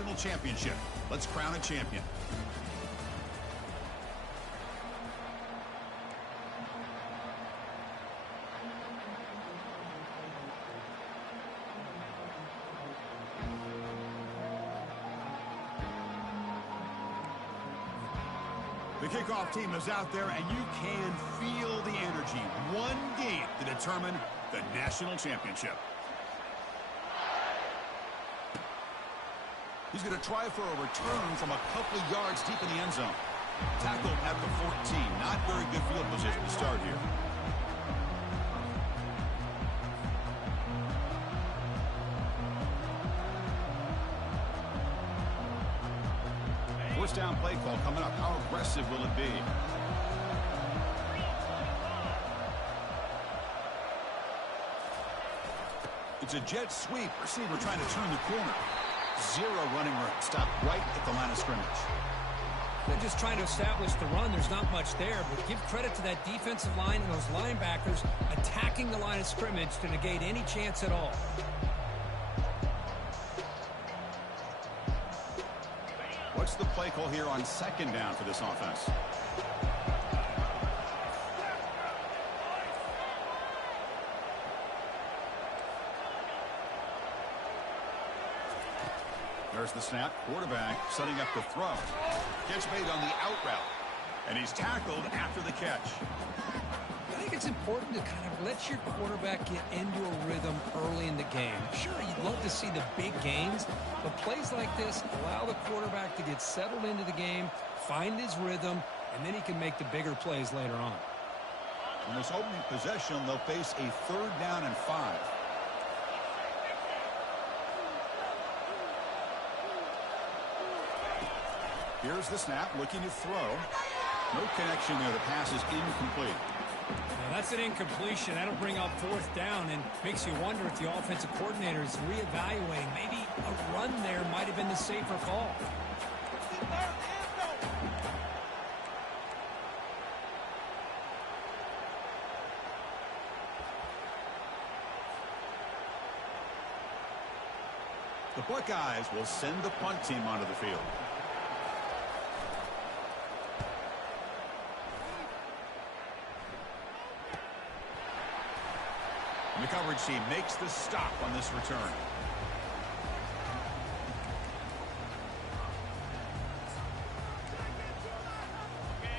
national championship. Let's crown a champion. The kickoff team is out there, and you can feel the energy. One game to determine the national championship. He's going to try for a return from a couple of yards deep in the end zone. Tackled at the 14. Not very good field position to start here. First down play call coming up. How aggressive will it be? It's a jet sweep. Receiver trying to turn the corner. Zero running room. Stop right at the line of scrimmage. They're just trying to establish the run. There's not much there, but give credit to that defensive line and those linebackers attacking the line of scrimmage to negate any chance at all. What's the play call here on second down for this offense? There's the snap. Quarterback setting up the throw. Catch made on the out route. And he's tackled after the catch. I think it's important to kind of let your quarterback get into a rhythm early in the game. Sure, you'd love to see the big gains, but plays like this allow the quarterback to get settled into the game, find his rhythm, and then he can make the bigger plays later on. In this opening possession, they'll face a 3rd down and 5. Here's the snap, looking to throw. No connection there. The pass is incomplete. Now that's an incompletion. That'll bring up 4th down and makes you wonder if the offensive coordinator is reevaluating. Maybe a run there might have been the safer call. The Buckeyes will send the punt team onto the field. And the coverage team makes the stop on this return.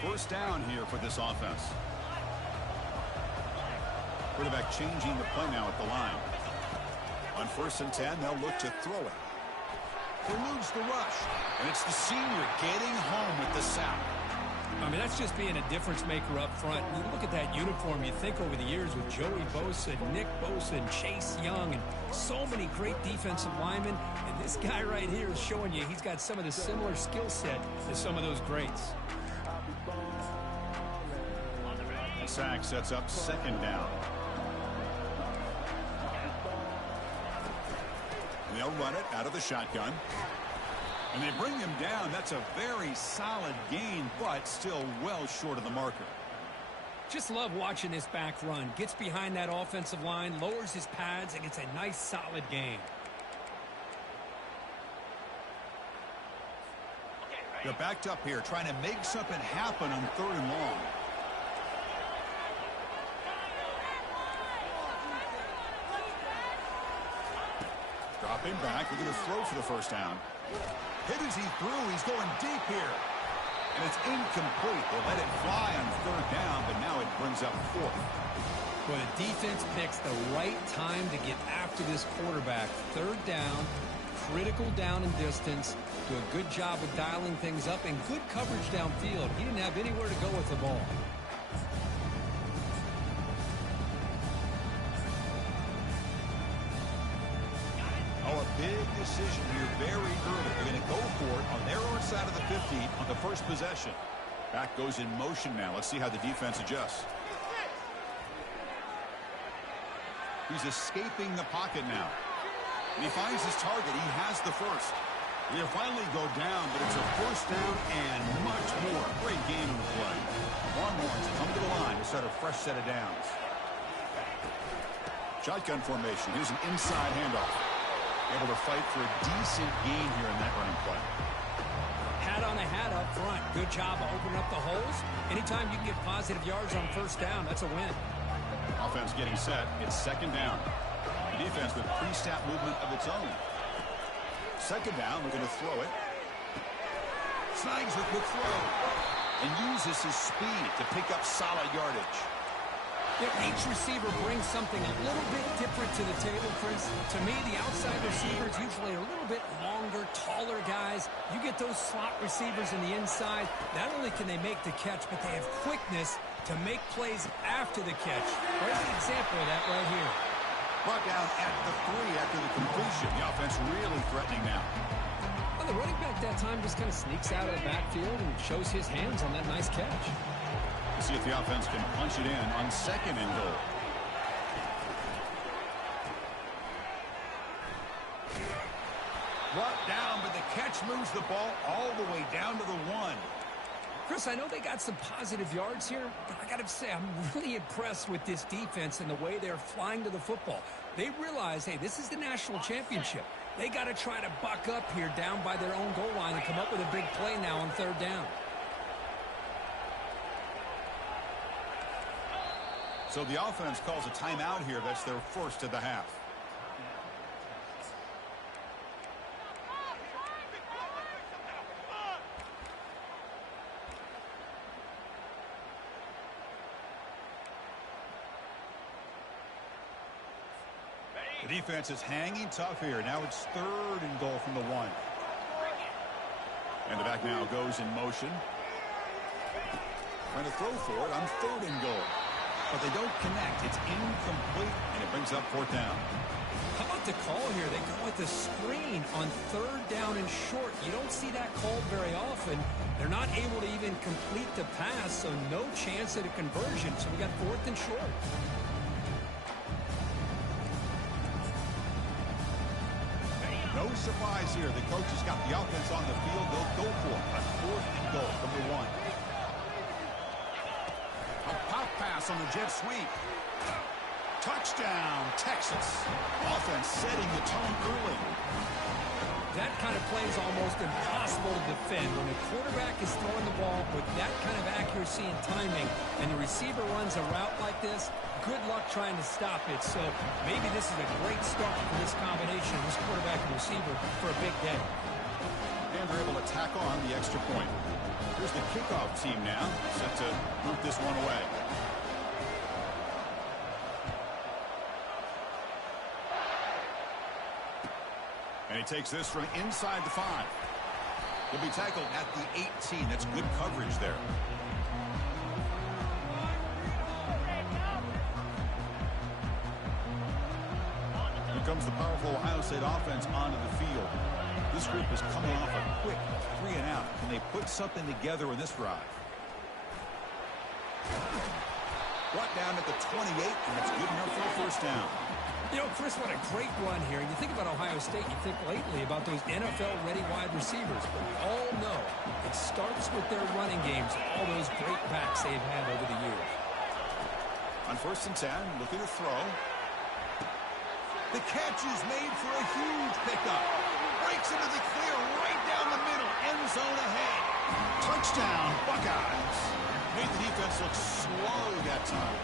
First down here for this offense. Quarterback changing the play now at the line. On 1st and 10, they'll look to throw it. Eludes the rush. And it's the senior getting home with the sack. I mean, that's just being a difference maker up front. You look at that uniform, you think over the years with Joey Bosa, Nick Bosa, and Chase Young, and so many great defensive linemen. And this guy right here is showing you he's got some of the similar skill set as some of those greats. The sack sets up 2nd down. And they'll run it out of the shotgun. And they bring him down. That's a very solid gain, but still well short of the marker. Just love watching this back run. Gets behind that offensive line, lowers his pads, and gets a nice solid gain. They're backed up here, trying to make something happen on 3rd and long. Dropping back, we're going to throw for the 1st down. Hit as he threw. He's going deep here. And it's incomplete. They let it fly on 3rd down, but now it brings up 4th. Well, the defense picks the right time to get after this quarterback. 3rd down, critical down and distance. Do a good job of dialing things up and good coverage downfield. He didn't have anywhere to go with the ball. Big decision here very early. They're going to go for it on their own side of the 50 on the 1st possession. Back goes in motion now. Let's see how the defense adjusts. He's escaping the pocket now. And he finds his target. He has the 1st. They'll finally go down, but it's a 1st down and much more. Great game on the play. Longhorns come to the line to start a fresh set of downs. Shotgun formation. Here's an inside handoff. Able to fight for a decent gain here in that running play. Hat on a hat up front. Good job of opening up the holes. Anytime you can get positive yards on first down, that's a win. Offense getting set. It's second down. The defense with pre-snap movement of its own. Second down, we're going to throw it. Snags the quick throw. And uses his speed to pick up solid yardage. Each receiver brings something a little bit different to the table, Chris. To me, the outside receivers usually are a little bit longer, taller guys. You get those slot receivers in the inside. Not only can they make the catch, but they have quickness to make plays after the catch. There's an example of that right here. Brought down at the 3 after the completion. The offense really threatening now. Well, the running back that time just kind of sneaks out of the backfield and shows his hands on that nice catch. See if the offense can punch it in on second and goal. Brought down, but the catch moves the ball all the way down to the 1. Chris, I know they got some positive yards here, but I got to say I'm really impressed with this defense and the way they're flying to the football. They realize, hey, this is the national championship. They got to try to buck up here down by their own goal line and come up with a big play now on third down. So the offense calls a timeout here. That's their first of the half. The defense is hanging tough here. Now it's third and goal from the 1. And the back now goes in motion. Trying to throw for it on third and goal. But they don't connect. It's incomplete, and it brings up fourth down. How about the call here? They go with the screen on third down and short. You don't see that called very often. They're not able to even complete the pass, so no chance at a conversion. So we got fourth and short. No surprise here. The coach has got the offense on the field. They'll go for it on fourth and goal from the 1. A pop pass on the jet sweep. Touchdown, Texas. Offense setting the tone early. That kind of play is almost impossible to defend. When the quarterback is throwing the ball with that kind of accuracy and timing, and the receiver runs a route like this, good luck trying to stop it. So maybe this is a great start for this combination, this quarterback and receiver, for a big day. And they're able to tack on the extra point. Here's the kickoff team now, set to move this one away. And he takes this from inside the 5. He'll be tackled at the 18. That's good coverage there. Here comes the powerful Ohio State offense onto the field. This group is coming off a quick 3 and out. Can they put something together in this drive? Brought down at the 28, and it's good enough for a first down. You know, Chris, what a great run here. You think about Ohio State, you think lately about those NFL-ready wide receivers. But we all know it starts with their running games, all those great backs they've had over the years. On first and 10, looking to throw. The catch is made for a huge pickup. Breaks into the clear right down the middle. End zone ahead. Touchdown, Buckeyes. Made the defense look slow that time.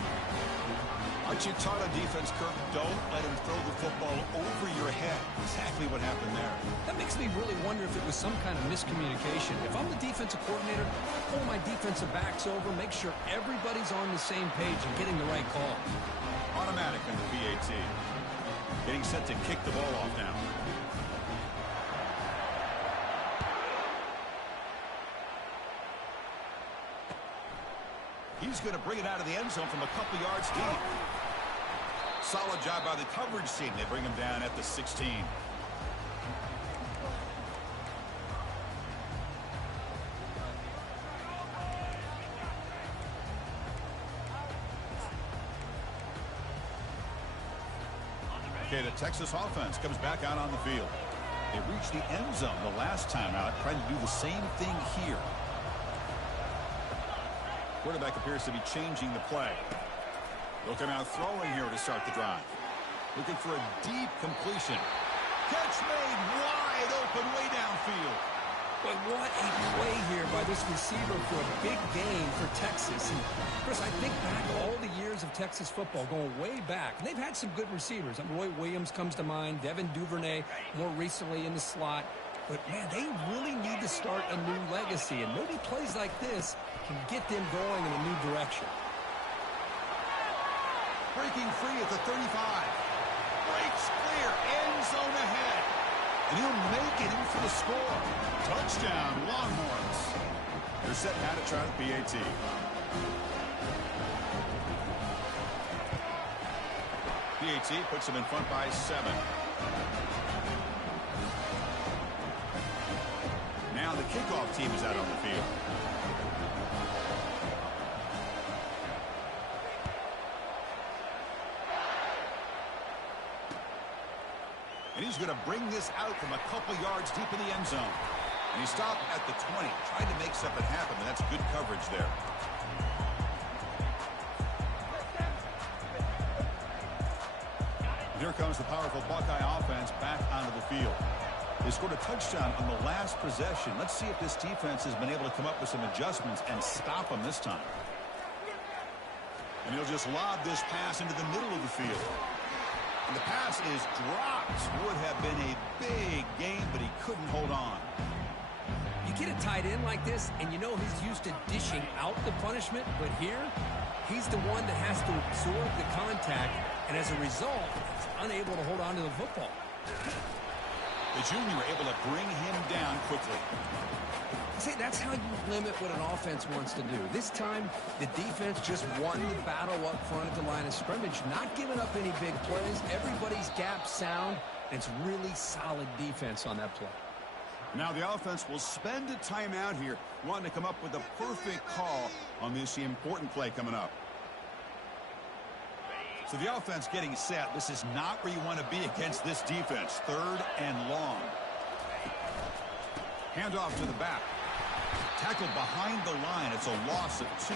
Aren't you taught on defense, Kirk? Don't let him throw the football over your head. Exactly what happened there. That makes me really wonder if it was some kind of miscommunication. If I'm the defensive coordinator, I pull my defensive backs over, make sure everybody's on the same page and getting the right call. Automatic in the PAT. Getting set to kick the ball off now. He's going to bring it out of the end zone from a couple yards deep. Solid job by the coverage team. They bring him down at the 16. Okay, the Texas offense comes back out on the field. They reached the end zone the last time out, trying to do the same thing here. Quarterback appears to be changing the play. They'll come out throwing here to start the drive. Looking for a deep completion. Catch made wide open way downfield. But what a play here by this receiver for a big gain for Texas. And Chris, I think back all the years of Texas football, going way back, and they've had some good receivers. Roy Williams comes to mind, Devin Duvernay more recently in the slot. But, man, they really need to start a new legacy, and maybe plays like this can get them going in a new direction. Breaking free at the 35. Breaks clear, end zone ahead. And he'll make it in for the score. Touchdown, Longhorns. They're set now to try the PAT. PAT puts them in front by 7. Now the kickoff team is out on the field. And he's going to bring this out from a couple yards deep in the end zone. And he stopped at the 20, trying to make something happen, and that's good coverage there. And here comes the powerful Buckeye offense back onto the field. They scored a touchdown on the last possession. Let's see if this defense has been able to come up with some adjustments and stop them this time. And he'll just lob this pass into the middle of the field. And the pass is dropped. Would have been a big gain, but he couldn't hold on. You get a tight end like this, and you know he's used to dishing out the punishment, but here, he's the one that has to absorb the contact, and as a result, he's unable to hold on to the football. The junior able to bring him down quickly. See, that's how you limit what an offense wants to do. This time, the defense just won the battle up front at the line of scrimmage, not giving up any big plays. Everybody's gap sound, and it's really solid defense on that play. Now the offense will spend a timeout here, wanting to come up with the perfect call on this important play coming up. So the offense getting set. This is not where you want to be against this defense. 3rd and long. Handoff to the back. Tackled behind the line. It's a loss of 2.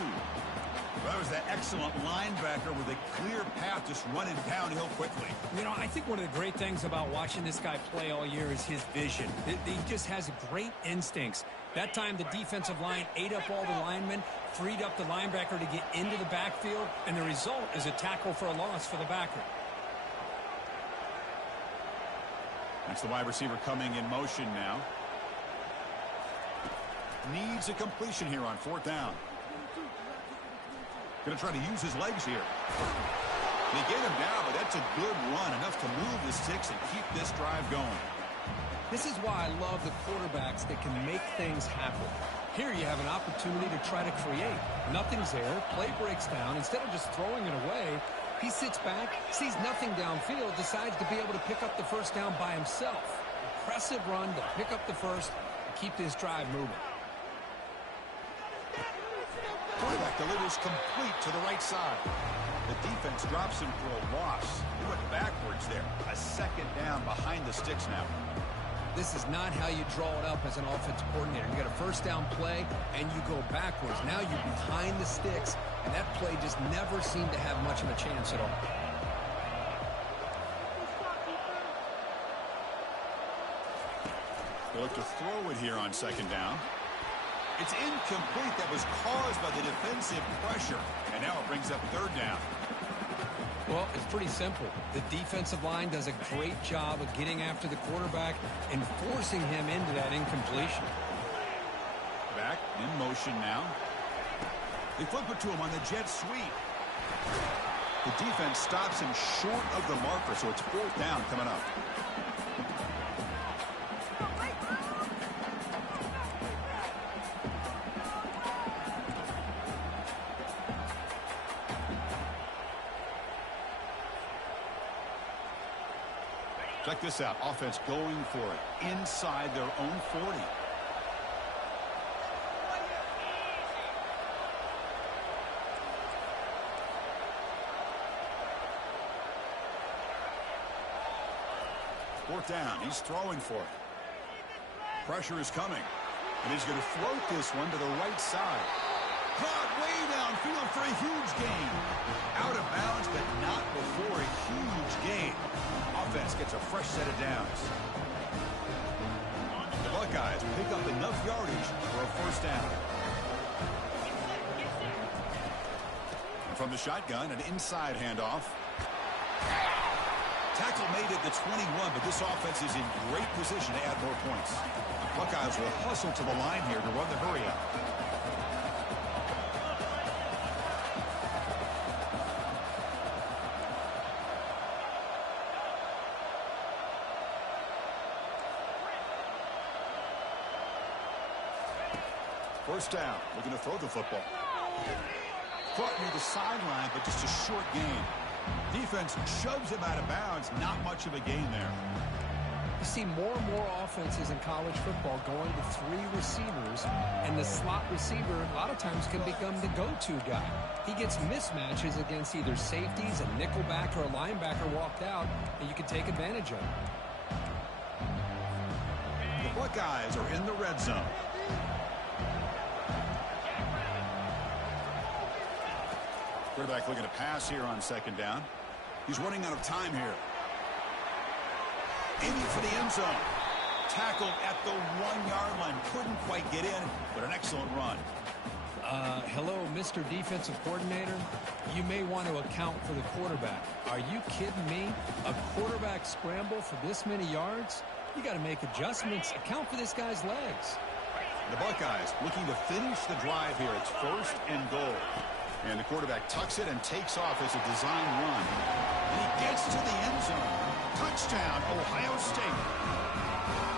That was that excellent linebacker with a clear path just running downhill quickly. You know, I think one of the great things about watching this guy play all year is his vision. He just has great instincts. That time the defensive line ate up all the linemen, freed up the linebacker to get into the backfield, and the result is a tackle for a loss for the backer. That's the wide receiver coming in motion now. Needs a completion here on 4th down. Going to try to use his legs here. They get him down, but that's a good run, enough to move the sticks and keep this drive going. This is why I love the quarterbacks that can make things happen. Here you have an opportunity to try to create. Nothing's there. Play breaks down. Instead of just throwing it away, he sits back, sees nothing downfield, decides to be able to pick up the first down by himself. Impressive run to pick up the first and keep this drive moving. Quarterback delivers complete to the right side. The defense drops him for a loss. He went backwards there. A 2nd down behind the sticks now. This is not how you draw it up as an offensive coordinator. You got a first down play, and you go backwards. Now you're behind the sticks, and that play just never seemed to have much of a chance at all. They look to throw it here on 2nd down. It's incomplete. That was caused by the defensive pressure. And now it brings up 3rd down. Well, it's pretty simple. The defensive line does a great job of getting after the quarterback and forcing him into that incompletion. Back in motion now. They flip it to him on the jet sweep. The defense stops him short of the marker, so it's 4th down coming up. Check this out. Offense going for it inside their own 40. Fourth down. He's throwing for it. Pressure is coming. And he's going to float this one to the right side. Caught way downfield for a huge gain. Out of bounds, but not before a huge gain. Offense gets a fresh set of downs. The Buckeyes pick up enough yardage for a first down. And from the shotgun, an inside handoff. Tackle made at the 21, but this offense is in great position to add more points. Buckeyes will hustle to the line here to run the hurry up. First down, looking to throw the football. Caught near the sideline, but just a short gain. Defense shoves him out of bounds. Not much of a gain there. You see more and more offenses in college football going to 3 receivers, and the slot receiver a lot of times can become the go-to guy. He gets mismatches against either safeties, a nickelback, or a linebacker walked out, and you can take advantage of it. The Buckeyes are in the red zone. Quarterback looking to pass here on second down. He's running out of time here. Aiming for the end zone. Tackled at the 1-yard line. Couldn't quite get in, but an excellent run. Hello, Mr. Defensive Coordinator. You may want to account for the quarterback. Are you kidding me? A quarterback scramble for this many yards? You got to make adjustments. Account for this guy's legs. The Buckeyes looking to finish the drive here. It's first and goal. And the quarterback tucks it and takes off as a design run. And he gets to the end zone. Touchdown, Ohio State.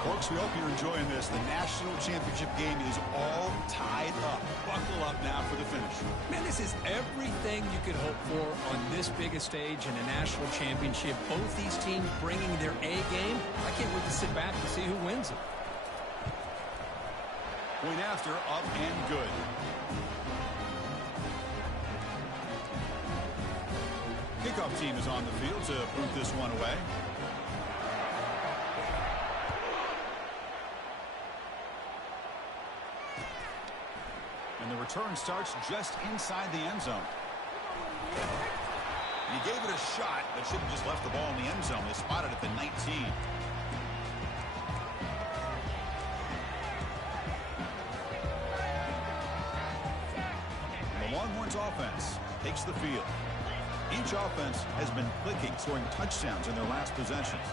Folks, we hope you're enjoying this. The national championship game is all tied up. Buckle up now for the finish. Man, this is everything you could hope for on this biggest stage in a national championship. Both these teams bringing their A game. I can't wait to sit back and see who wins it. Point after, up and good. Kickoff team is on the field to put this one away. And the return starts just inside the end zone. And he gave it a shot, but should have just left the ball in the end zone. They spotted at the 19. And the Longhorns offense takes the field. Each offense has been clicking, scoring touchdowns in their last possessions.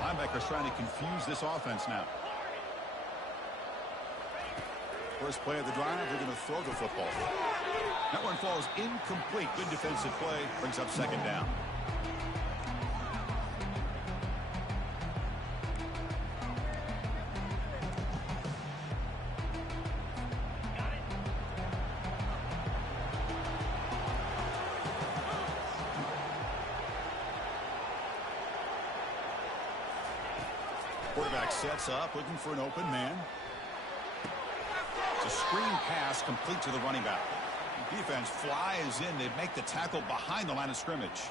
Linebackers trying to confuse this offense now. First play of the drive, they're going to throw the football. That one falls incomplete. Good defensive play, brings up second down. Quarterback sets up, looking for an open man. It's a screen pass complete to the running back. Defense flies in. They make the tackle behind the line of scrimmage.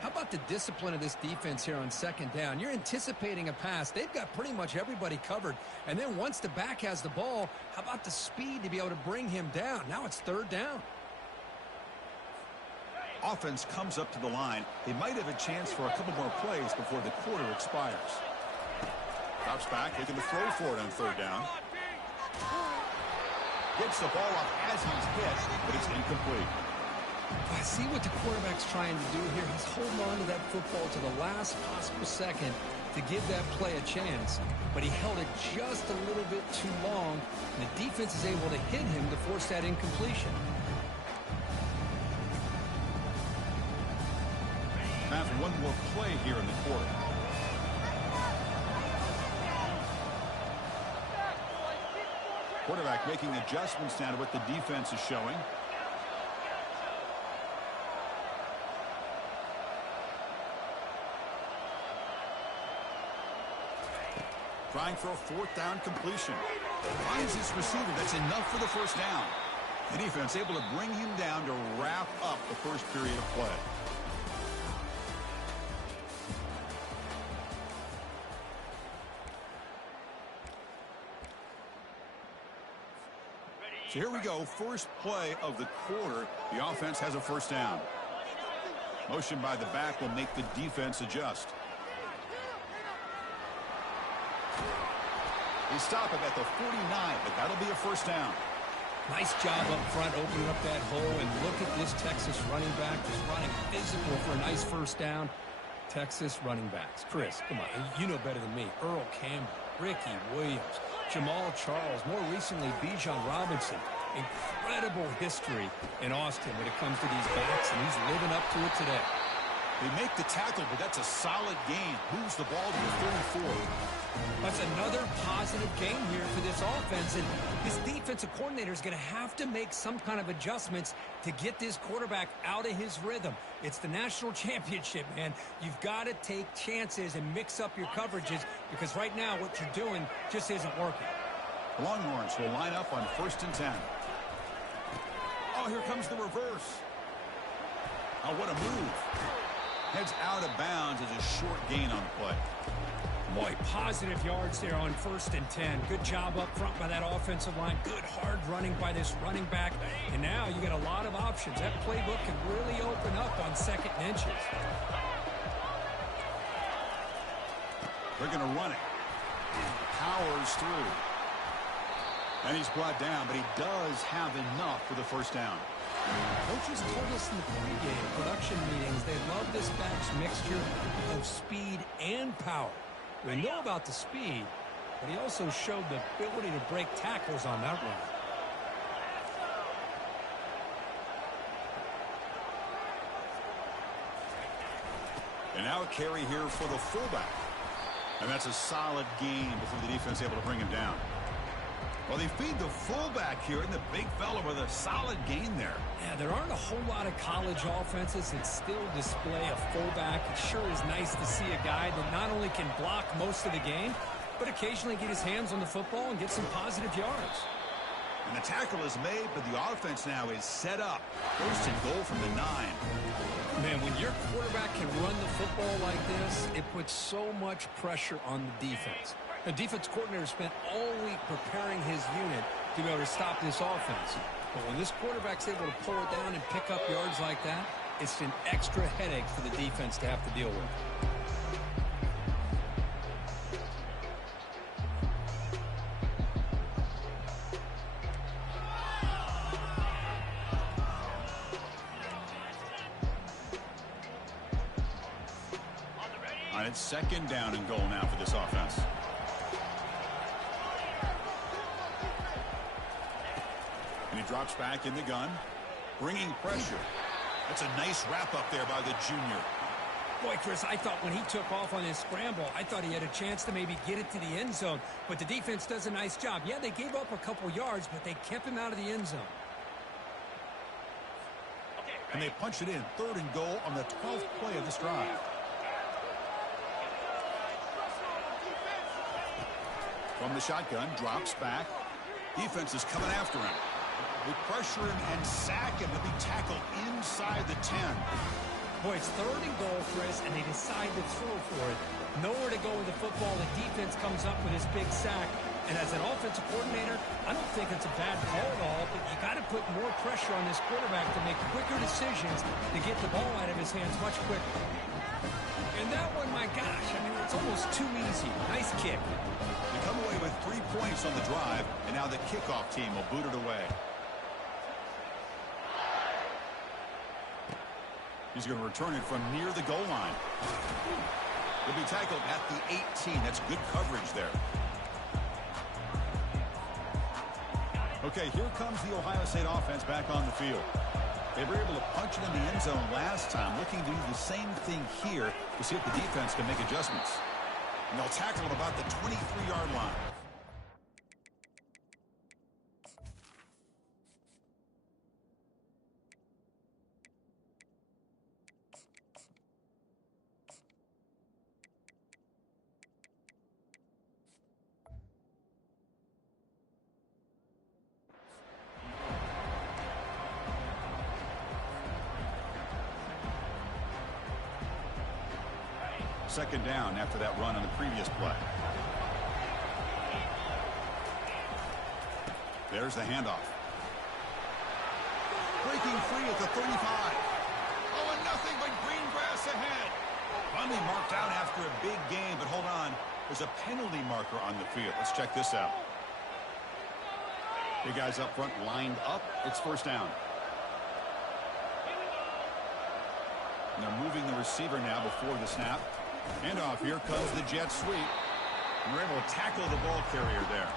How about the discipline of this defense here on second down? You're anticipating a pass. They've got pretty much everybody covered. And then once the back has the ball, how about the speed to be able to bring him down? Now it's third down. Offense comes up to the line. They might have a chance for a couple more plays before the quarter expires. Drops back, looking to throw for it on third down. Gets the ball up as he's hit, but it's incomplete. I see what the quarterback's trying to do here. He's holding on to that football to the last possible second to give that play a chance. But he held it just a little bit too long, and the defense is able to hit him to force that incompletion. Time for one more play here in the quarter. Quarterback making adjustments now to what the defense is showing. Trying for a fourth down completion. Finds his receiver. That's enough for the first down. The defense able to bring him down to wrap up the first period of play. So here we go, first play of the quarter. The offense has a first down. Motion by the back will make the defense adjust. They stop it at the 49, but that'll be a first down. Nice job up front opening up that hole, and look at this Texas running back just running physical for a nice first down. Texas running backs. Chris, come on, you know better than me. Earl Campbell, Ricky Williams, Jamal Charles, more recently Bijan Robinson. Incredible history in Austin when it comes to these backs, and he's living up to it today. They make the tackle, but that's a solid gain. Moves the ball to the 34. That's another positive game here for this offense, and this defensive coordinator is going to have to make some kind of adjustments to get this quarterback out of his rhythm. It's the national championship, man. You've got to take chances and mix up your coverages, because right now what you're doing just isn't working. Longhorns will line up on 1st and 10. Oh, here comes the reverse. Oh, what a move. Heads out of bounds as a short gain on the play. Boy, positive yards there on 1st and 10. Good job up front by that offensive line. Good hard running by this running back. And now you get a lot of options. That playbook can really open up on 2nd and inches. They're going to run it. Powers through. And he's brought down, but he does have enough for the first down. Coaches told us in the pregame production meetings they love this back's mixture of speed and power. We know about the speed, but he also showed the ability to break tackles on that run. And now a carry here for the fullback. And that's a solid gain before the defense able to bring him down. Well, they feed the fullback here, and the big fella with a solid gain there. Yeah, there aren't a whole lot of college offenses that still display a fullback. It sure is nice to see a guy that not only can block most of the game, but occasionally get his hands on the football and get some positive yards. And the tackle is made, but the offense now is set up. 1st and goal from the 9. Man, when your quarterback can run the football like this, it puts so much pressure on the defense. The defense coordinator spent all week preparing his unit to be able to stop this offense. But when this quarterback's able to pull it down and pick up yards like that, it's an extra headache for the defense to have to deal with. On its 2nd down and goal now for this offense. And he drops back in the gun, bringing pressure. That's a nice wrap up there by the junior. Boy, Chris, I thought when he took off on his scramble, I thought he had a chance to maybe get it to the end zone. But the defense does a nice job. Yeah, they gave up a couple yards, but they kept him out of the end zone. And they punch it in. 3rd and goal on the 12th play of this drive. From the shotgun, drops back. Defense is coming after him. They pressure him and sack him. He'll be tackled inside the 10. Boy, it's 3rd and goal, Chris, and they decide to throw for it. Nowhere to go with the football. The defense comes up with his big sack. And as an offensive coordinator, I don't think it's a bad call at all, but you got to put more pressure on this quarterback to make quicker decisions to get the ball out of his hands much quicker. And that one, my gosh, I mean, it's almost too easy. Nice kick. They come away with 3 points on the drive, and now the kickoff team will boot it away. He's going to return it from near the goal line. He'll be tackled at the 18. That's good coverage there. Okay, here comes the Ohio State offense back on the field. They were able to punch it in the end zone last time, looking to do the same thing here to see if the defense can make adjustments. And they'll tackle at about the 23-yard line. Second down after that run on the previous play. There's the handoff. breaking free at the 35. Oh, and nothing but green grass ahead. Finally marked out after a big game, but hold on. There's a penalty marker on the field. Let's check this out. The guys up front lined up. It's first down. And they're moving the receiver now before the snap. Handoff. Here comes the jet sweep. And we're able to tackle the ball carrier there.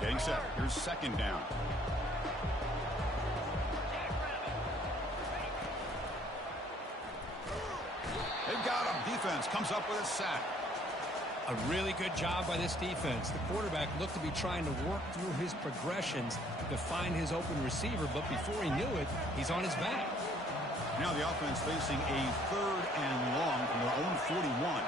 Getting set. Here's second down. They've got him. Defense comes up with a sack. A really good job by this defense. The quarterback looked to be trying to work through his progressions to find his open receiver, but before he knew it, he's on his back. Now the offense facing a 3rd and long from their own 41.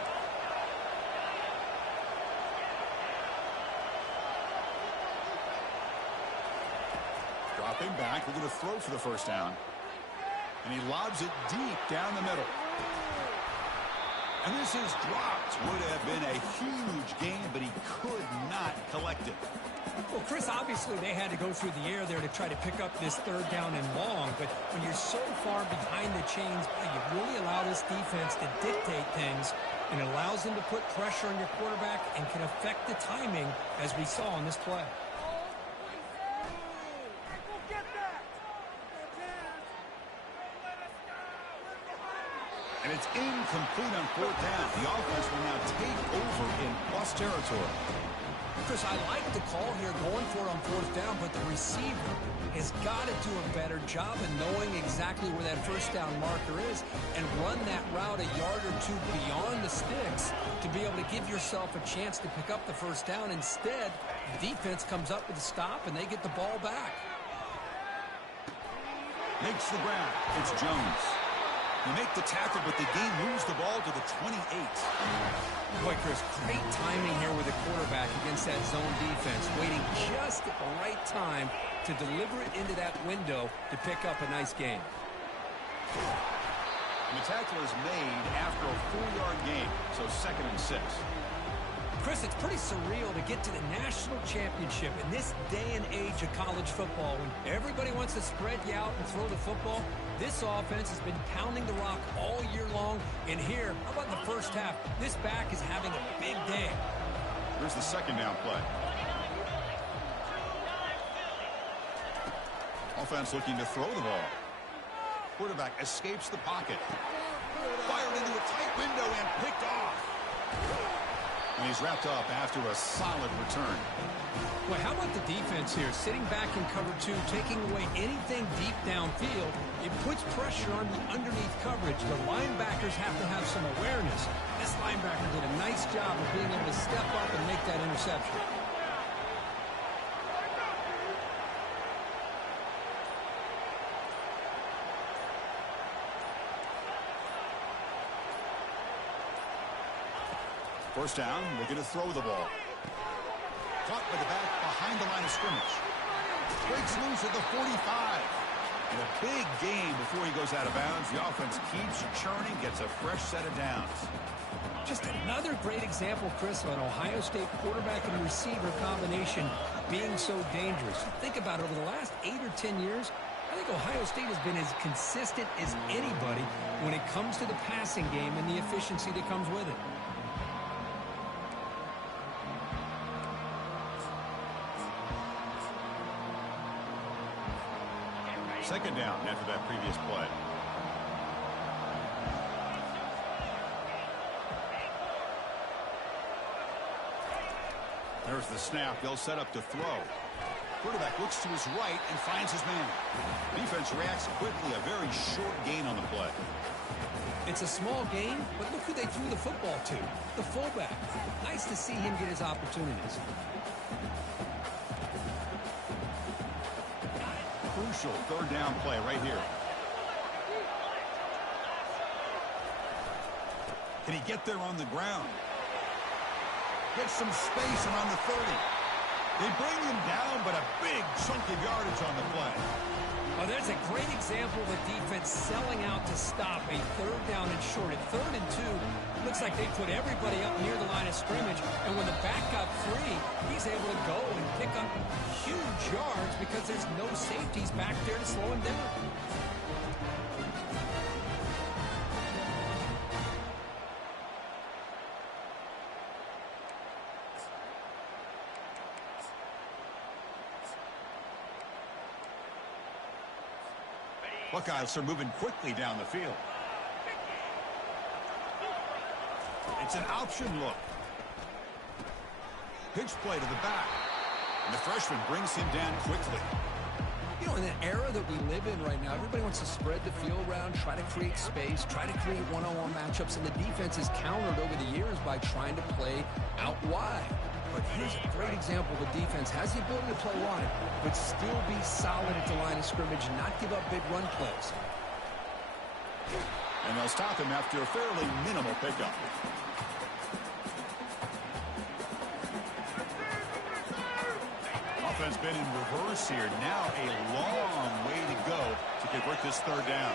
Dropping back, we're going to throw for the first down. And he lobs it deep down the middle. And this is dropped. Would have been a huge game, but he could not collect it. Well, Chris, obviously they had to go through the air there to try to pick up this 3rd down and long, but when you're so far behind the chains, you really allow this defense to dictate things, and it allows them to put pressure on your quarterback and can affect the timing, as we saw on this play. And it's incomplete on 4th down. The offense will now take over in plus territory. Chris, I like the call here going for it on 4th down, but the receiver has got to do a better job of knowing exactly where that first down marker is and run that route a yard or two beyond the sticks to be able to give yourself a chance to pick up the first down. Instead, the defense comes up with a stop, and they get the ball back. Makes the grab. It's Jones. You make the tackle, but the game moves the ball to the 28. Boy, Chris, great timing here with the quarterback against that zone defense, waiting just at the right time to deliver it into that window to pick up a nice gain. And the tackle is made after a 4-yard gain, so 2nd and 6. Chris, it's pretty surreal to get to the national championship in this day and age of college football when everybody wants to spread you out and throw the football. This offense has been pounding the rock all year long, and here, how about in the first half, this back is having a big day. Here's the 2nd down play. Offense looking to throw the ball. Quarterback escapes the pocket. Fired into a tight window and picked off. And he's wrapped up after a solid return. Well, how about the defense here? Sitting back in cover 2, taking away anything deep downfield. It puts pressure on the underneath coverage. The linebackers have to have some awareness. This linebacker did a nice job of being able to step up and make that interception. First down, looking to throw the ball. Caught by the back behind the line of scrimmage. Breaks loose at the 45. And a big game before he goes out of bounds. The offense keeps churning, gets a fresh set of downs. Just another great example, Chris, of an Ohio State quarterback and receiver combination being so dangerous. Think about it, over the last 8 or 10 years, I think Ohio State has been as consistent as anybody when it comes to the passing game and the efficiency that comes with it. Second down after that previous play. There's the snap. They'll set up to throw. Quarterback looks to his right and finds his man. Defense reacts quickly. A very short gain on the play. It's a small gain, but look who they threw the football to. The fullback. Nice to see him get his opportunities. Crucial 3rd down play right here. Can he get there on the ground? Gets some space around the 30. They bring him down, but a big chunk of yardage on the play. Oh, there's a great example of a defense selling out to stop a third down and short. At 3rd and 2, looks like they put everybody up near the line of scrimmage, and when the back got free, he's able to go and pick up huge yards because there's no safeties back there to slow him down. Buckeyes are moving quickly down the field. It's an option look. Pitch play to the back. And the freshman brings him down quickly. You know, in the era that we live in right now, everybody wants to spread the field around, try to create space, try to create one-on-one matchups, and the defense is countered over the years by trying to play out wide. But here's a great example of a defense has the ability to play wide, but still be solid at the line of scrimmage and not give up big run plays. And they'll stop him after a fairly minimal pickup. Offense been in reverse here. Now a long way to go to convert this 3rd down.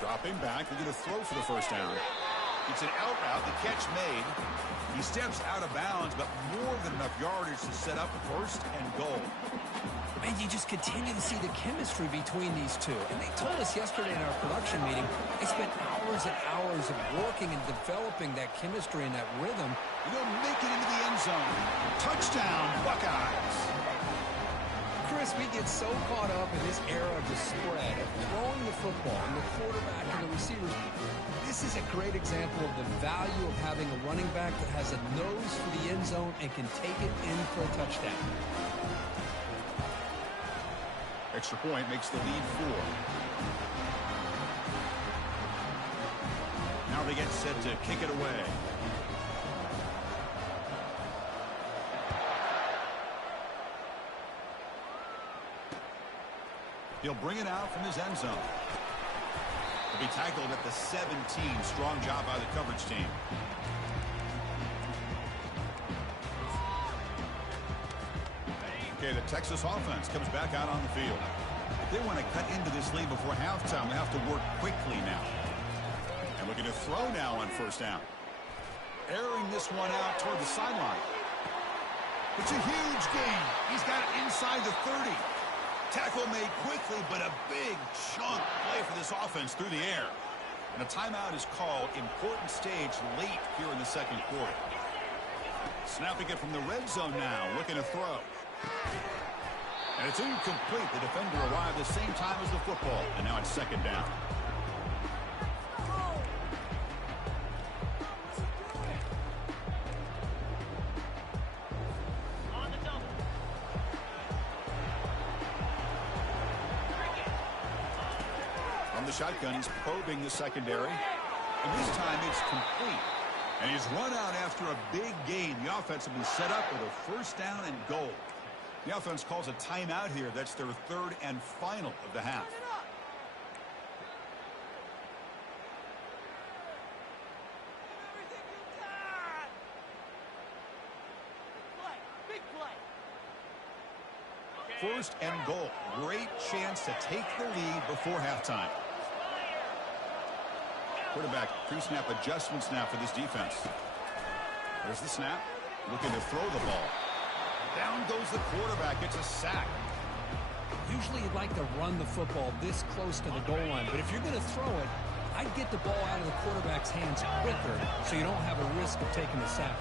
Dropping back, we're going to throw for the 1st down. It's an out route, the catch made. He steps out of bounds, but more than enough yardage to set up 1st and goal. And you just continue to see the chemistry between these two. And they told us yesterday in our production meeting, they spent hours and hours of working and developing that chemistry and that rhythm. They'll make it into the end zone. Touchdown, Buckeyes. Chris, we get so caught up in this era of the spread, of throwing the football and the quarterback and the receivers. This is a great example of the value of having a running back that has a nose for the end zone and can take it in for a touchdown. Extra point makes the lead 4. Now they get set to kick it away. He'll bring it out from his end zone. He'll be tackled at the 17. Strong job by the coverage team. Okay, the Texas offense comes back out on the field. If they want to cut into this lead before halftime, they have to work quickly now. And looking to throw now on 1st down. Airing this one out toward the sideline. It's a huge gain. He's got it inside the 30. Tackle made quickly, but a big chunk play for this offense through the air. And a timeout is called. Important stage late here in the 2nd quarter. Snapping it from the red zone now, looking to throw. And it's incomplete. The defender arrived the same time as the football, and now it's 2nd down. From the shotgun, he's probing the secondary. And this time it's complete. And he's run out after a big gain. The offense will be set up with a 1st down and goal. The offense calls a timeout here. That's their 3rd and final of the half. First and goal. Great chance to take the lead before halftime. Quarterback pre-snap adjustments now for this defense. There's the snap. Looking to throw the ball. Down goes the quarterback. It's a sack. Usually you'd like to run the football this close to the goal line, but if you're going to throw it, I'd get the ball out of the quarterback's hands quicker so you don't have a risk of taking the sack.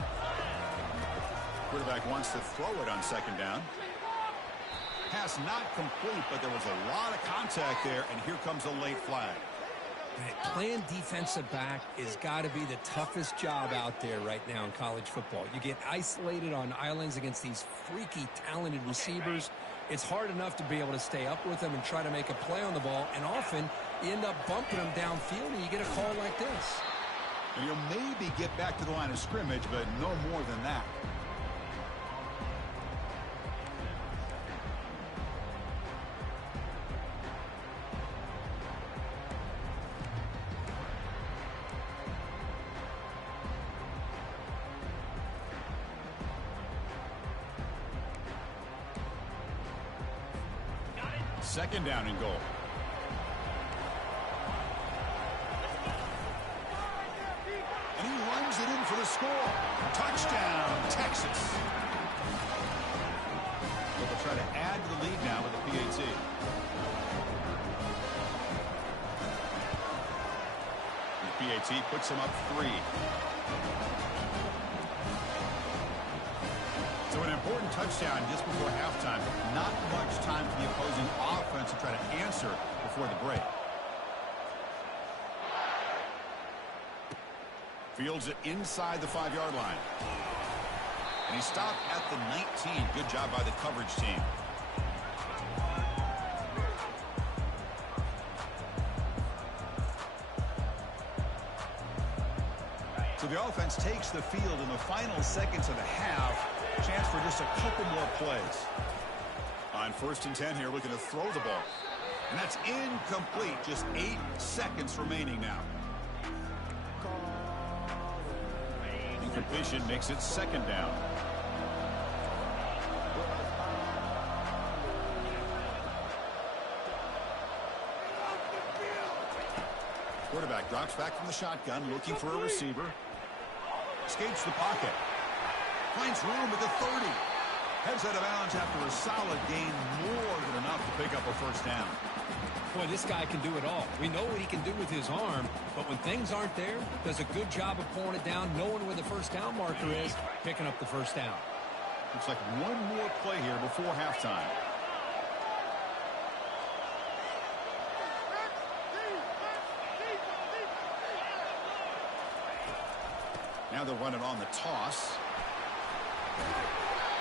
Quarterback wants to throw it on 2nd down. Pass not complete, but there was a lot of contact there, and here comes a late flag. Playing defensive back has got to be the toughest job out there right now in college football. You get isolated on islands against these freaky, talented receivers. It's hard enough to be able to stay up with them and try to make a play on the ball, and often you end up bumping them downfield, and you get a call like this. And you'll maybe get back to the line of scrimmage, but no more than that. second down and goal. And he runs it in for the score. Touchdown, Texas. They'll try to add to the lead now with the PAT. The PAT puts him up 3. So an important touchdown just before halftime. Not much time for the opposing offense to try to answer before the break. Fields it inside the 5-yard line. And he stopped at the 19. Good job by the coverage team. So the offense takes the field in the final seconds of the half. Chance for just a couple more plays. On 1st and 10 here, looking to throw the ball. And that's incomplete. Just 8 seconds remaining now. Incompletion makes it 2nd down. Quarterback drops back from the shotgun, looking for a receiver. Escapes the pocket. Finds room at the 30. Heads out of bounds after a solid gain, more than enough to pick up a 1st down. Boy, this guy can do it all. We know what he can do with his arm, but when things aren't there, does a good job of pulling it down, knowing where the 1st down marker is, picking up the 1st down. Looks like one more play here before halftime. Now they'll run it on the toss.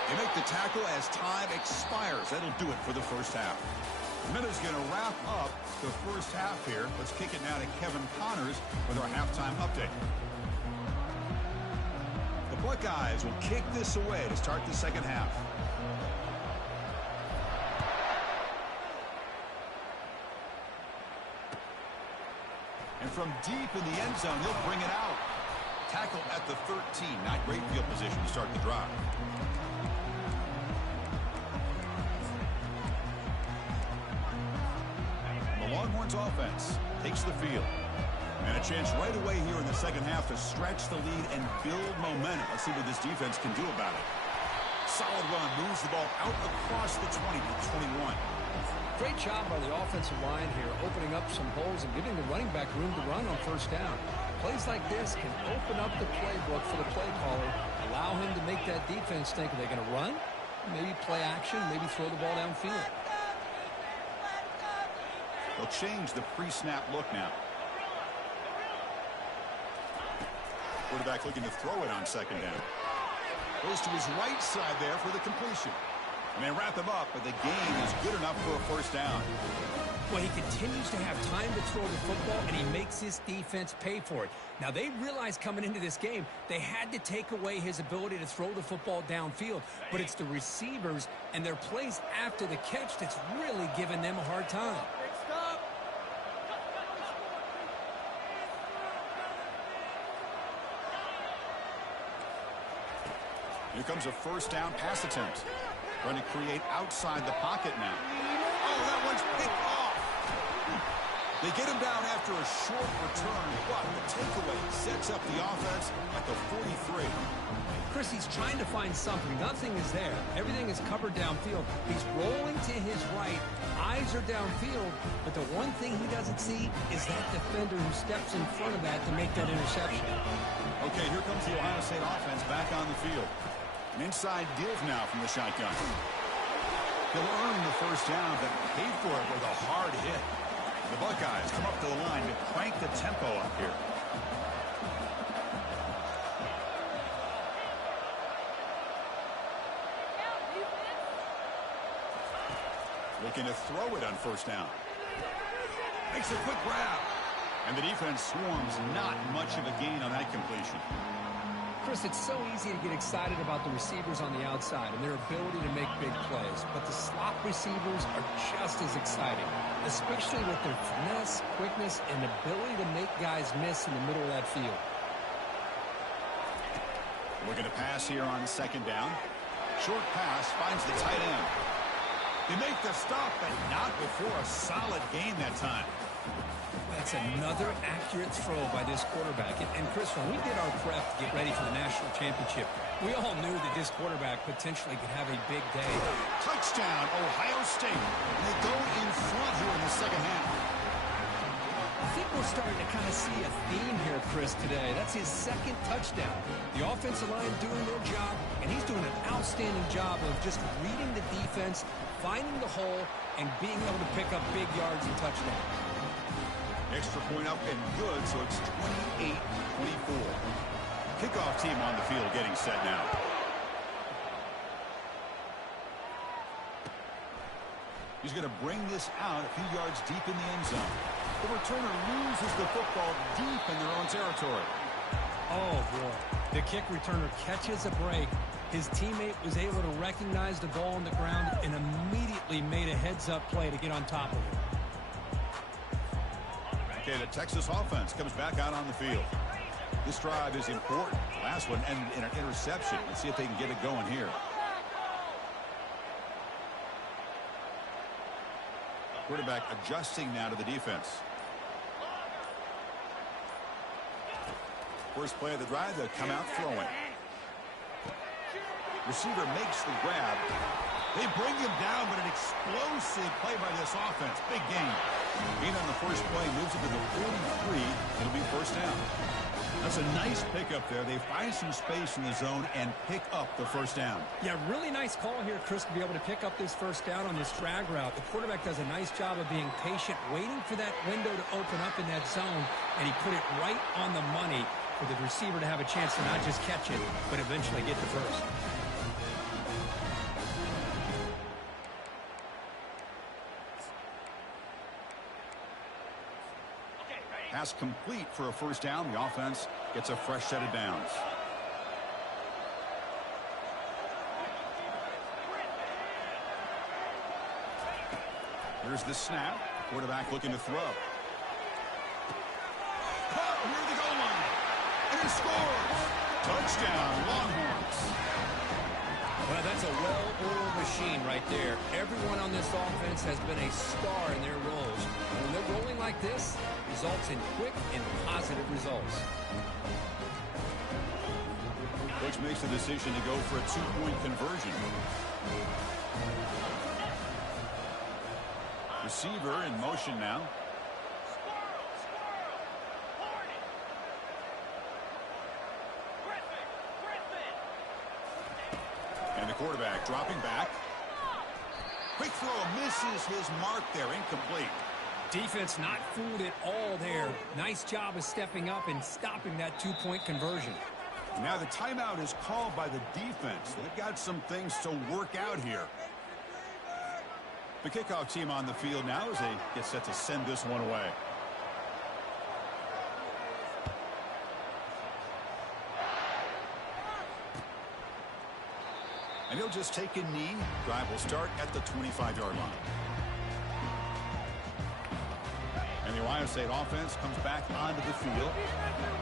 They make the tackle as time expires. That'll do it for the 1st half. Minutes going to wrap up the 1st half here. Let's kick it now to Kevin Connors with our halftime update. The Buckeyes will kick this away to start the 2nd half. And from deep in the end zone, they'll bring it out. Tackle at the 13. Not great field position to start the drive. The Longhorns offense takes the field. And a chance right away here in the 2nd half to stretch the lead and build momentum. Let's see what this defense can do about it. Solid run. Moves the ball out across the 20 to 21. Great job by the offensive line here, opening up some holes and giving the running back room to run on 1st down. Plays like this can open up the playbook for the play caller, allow him to make that defense think, are they going to run? Maybe play action, maybe throw the ball downfield. They'll change the pre-snap look now. Quarterback looking to throw it on 2nd down. Goes to his right side there for the completion. And they wrap him up, but the gain is good enough for a 1st down. Well, he continues to have time to throw the football, and he makes his defense pay for it. Now, they realized coming into this game, they had to take away his ability to throw the football downfield. But it's the receivers and their plays after the catch that's really giving them a hard time. Here comes a 1st down pass attempt. Trying to create outside the pocket now. Oh, that one's picked off. They get him down after a short return, but the takeaway sets up the offense at the 43. Chris, he's trying to find something. Nothing is there. Everything is covered downfield. He's rolling to his right. Eyes are downfield, but the one thing he doesn't see is that defender who steps in front of that to make that interception. Okay, here comes the Ohio State offense back on the field. An inside give now from the shotgun. He'll earn the 1st down, but paid for it with a hard hit. The Buckeyes come up to the line to crank the tempo up here. Looking to throw it on 1st down. Makes a quick grab. And the defense swarms. Not much of a gain on that completion. Chris, it's so easy to get excited about the receivers on the outside and their ability to make big plays, but the slot receivers are just as exciting, especially with their finesse, quickness, and ability to make guys miss in the middle of that field. Looking to pass here on 2nd down. Short pass finds the tight end. They make the stop, but not before a solid gain that time. That's another accurate throw by this quarterback. And Chris, when we did our prep to get ready for the national championship, we all knew that this quarterback potentially could have a big day. Touchdown, Ohio State. And they go in front here in the second half. I think we're starting to kind of see a theme here, Chris, today. That's his second touchdown. The offensive line doing their job, and he's doing an outstanding job of just reading the defense, finding the hole, and being able to pick up big yards and touchdowns. Extra point up and good, so it's 28-24. Kickoff team on the field getting set now. He's going to bring this out a few yards deep in the end zone. The returner loses the football deep in their own territory. Oh, boy. The kick returner catches a break. His teammate was able to recognize the ball on the ground and immediately made a heads-up play to get on top of it. Okay, the Texas offense comes back out on the field. This drive is important. Last one ended in an interception. Let's see if they can get it going here. Quarterback adjusting now to the defense. First play of the drive, they'll come out throwing. Receiver makes the grab. They bring him down, but an explosive play by this offense. Big gain. Gain on the first play, moves it to the 43. It'll be first down. That's a nice pickup there. They find some space in the zone and pick up the first down. Yeah, really nice call here, Chris, to be able to pick up this first down on this drag route. The quarterback does a nice job of being patient, waiting for that window to open up in that zone, and he put it right on the money for the receiver to have a chance to not just catch it, but eventually get the first. Pass complete for a first down. The offense gets a fresh set of downs. Here's the snap. Quarterback looking to throw. Caught near the goal line. And he scores. Touchdown, Longhorns. Well, that's a well-oiled machine right there. Everyone on this offense has been a star in their roles. And when they're rolling like this, results in quick and positive results. Coach makes the decision to go for a two-point conversion. Receiver in motion now. And the quarterback dropping back. Quick throw, misses his mark there, incomplete. Defense not fooled at all there. Nice job of stepping up and stopping that two-point conversion. Now the timeout is called by the defense. They've got some things to work out here. The kickoff team on the field now as they get set to send this one away. And he'll just take a knee. Drive will start at the 25-yard line. And the Ohio State offense comes back onto the field.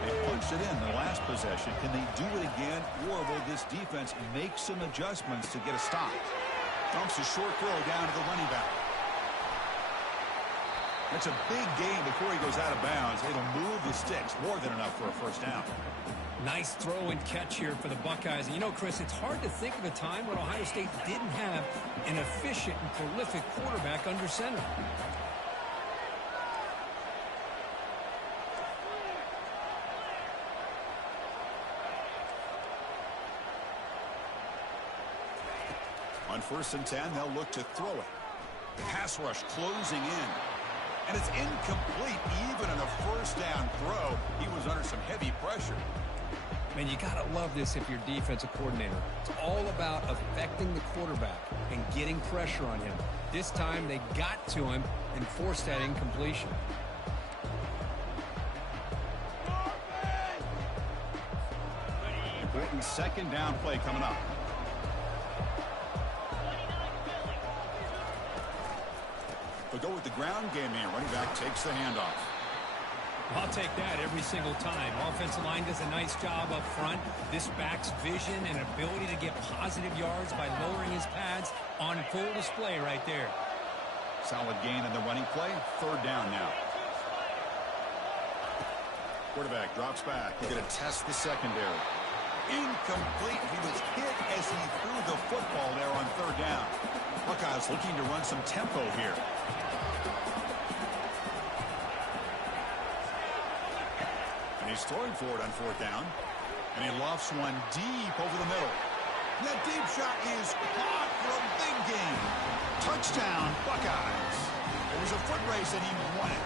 They punched it in the last possession. Can they do it again, or will this defense make some adjustments to get a stop? Dumps a short throw down to the running back. That's a big gain before he goes out of bounds. It'll move the sticks, more than enough for a first down. Nice throw and catch here for the Buckeyes. And you know, Chris, it's hard to think of a time when Ohio State didn't have an efficient and prolific quarterback under center. On 1st and 10, they'll look to throw it. Pass rush closing in. And it's incomplete. Even on a first down throw, he was under some heavy pressure. Man, you got to love this if you're defensive coordinator. It's all about affecting the quarterback and getting pressure on him. This time, they got to him and forced that incompletion. Important second down play coming up. They'll go with the ground game here. Running back takes the handoff. I'll take that every single time. Offensive line does a nice job up front. This back's vision and ability to get positive yards by lowering his pads on full display right there. Solid gain in the running play. Third down now. Quarterback drops back. They're going to test the secondary. Incomplete. He was hit as he threw the football there on third down. Buckeyes looking to run some tempo here. And he's throwing for it on fourth down. And he lofts one deep over the middle. That deep shot is caught for a big gain. Touchdown, Buckeyes. It was a foot race and he won it.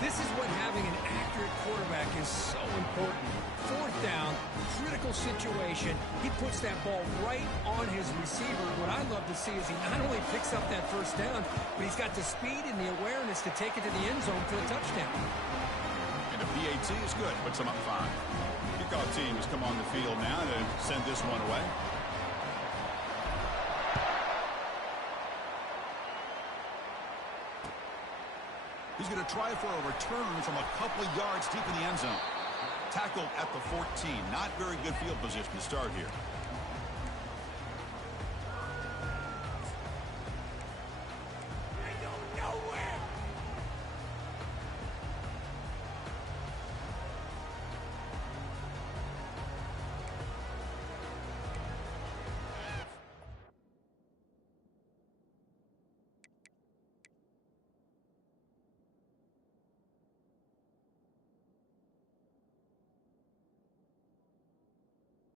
This is what having an accurate quarterback is so important. Fourth down, critical situation. He puts that ball right on his receiver. What I love to see is he not only picks up that first down, but he's got the speed and the awareness to take it to the end zone for the touchdown. And the PAT is good, puts him up 5. Kickoff team has come on the field now to send this one away. He's going to try for a return from a couple of yards deep in the end zone. Tackled at the 14. Not very good field position to start here.